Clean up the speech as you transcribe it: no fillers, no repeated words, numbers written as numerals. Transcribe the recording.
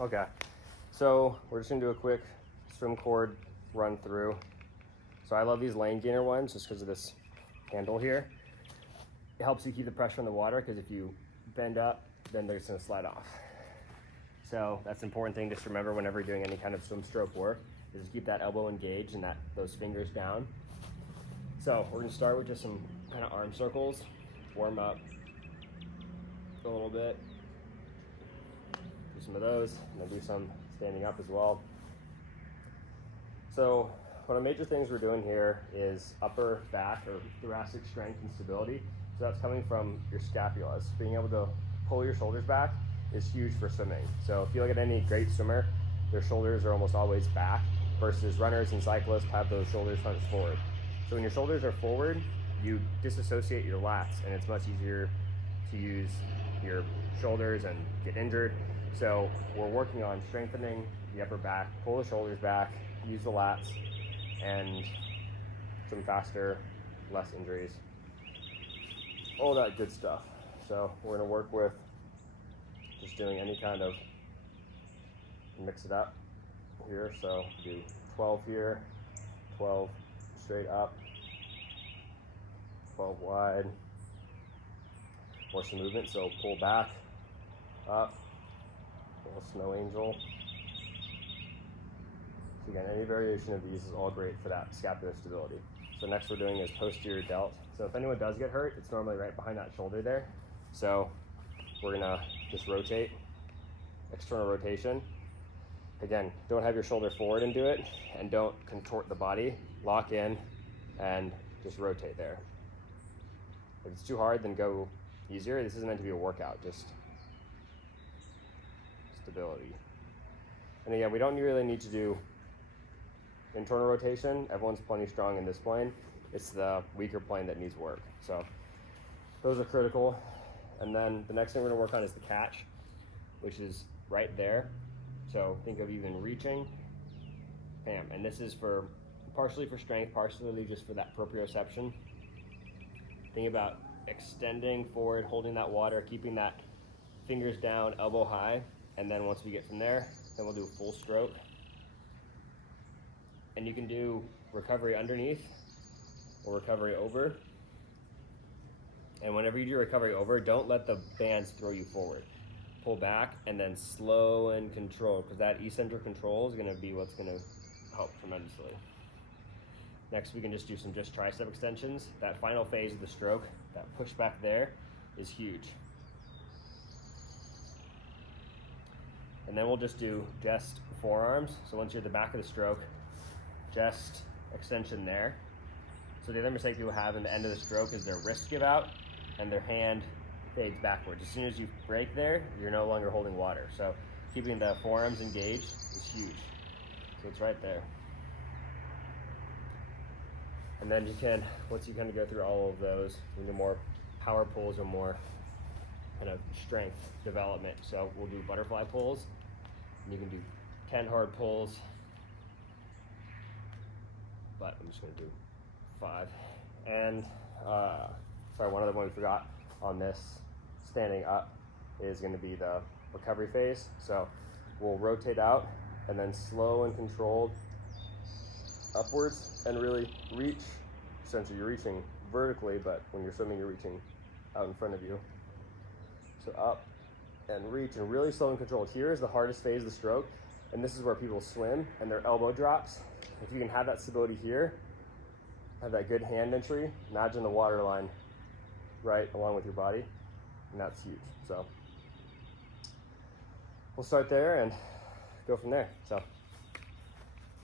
Okay, so we're just gonna do a quick swim cord run through. So I love these lane gainer ones just because of this handle here. It helps you keep the pressure on the water, because if you bend up, then they're just gonna slide off. So that's an important thing just to remember whenever you're doing any kind of swim stroke work, is to keep that elbow engaged and those fingers down. So we're gonna start with just some kind of arm circles, warm up a little bit. Do some of those, and then do some standing up as well. So one of the major things we're doing here is upper back or thoracic strength and stability. So that's coming from your scapulas. Being able to pull your shoulders back is huge for swimming. So if you look at any great swimmer, their shoulders are almost always back, versus runners and cyclists have those shoulders hunched forward. So when your shoulders are forward, you disassociate your lats, and it's much easier to use your shoulders and get injured. So we're working on strengthening the upper back, pull the shoulders back, use the lats, and some faster, less injuries. All that good stuff. So we're gonna work with just doing any kind of, mix it up here. So do 12 here, 12 straight up, 12 wide. More some movement, so pull back, up, little snow angel. So again, any variation of these is all great for that scapular stability. So next we're doing is posterior delt. So if anyone does get hurt, it's normally right behind that shoulder there. So we're gonna just rotate, external rotation. Again, don't have your shoulder forward and do it, and don't contort the body. Lock in and just rotate there. If it's too hard, then go easier. This isn't meant to be a workout, just stability. And again, we don't really need to do internal rotation. Everyone's plenty strong in this plane. It's the weaker plane that needs work. So those are critical. And then the next thing we're gonna work on is the catch, which is right there. So think of even reaching, bam. And this is for partially for strength, partially just for that proprioception. Think about extending forward, holding that water, keeping that fingers down, elbow high. And then once we get from there, then we'll do a full stroke. And you can do recovery underneath or recovery over. And whenever you do recovery over, don't let the bands throw you forward. Pull back and then slow and control, because that eccentric control is gonna be what's gonna help tremendously. Next, we can just do some tricep extensions. That final phase of the stroke, that push back there is huge. And then we'll just do just forearms. So once you're at the back of the stroke, just extension there. So the other mistake people have in the end of the stroke is their wrists give out and their hand fades backwards. As soon as you break there, you're no longer holding water. So keeping the forearms engaged is huge. So it's right there. And then you can, once you kind of go through all of those, you do more power pulls or more kind of strength development. So we'll do butterfly pulls, and you can do 10 hard pulls, but I'm just gonna do 5. And sorry, one other one we forgot on this standing up is gonna be the recovery phase. So we'll rotate out and then slow and controlled upwards and really reach. Essentially, you're reaching vertically, but when you're swimming, you're reaching out in front of you. So up and reach and really slow and controlled. Here is the hardest phase of the stroke, and this is where people swim and their elbow drops. If you can have that stability here, have that good hand entry, imagine the water line right along with your body, and that's huge. So we'll start there and go from there. So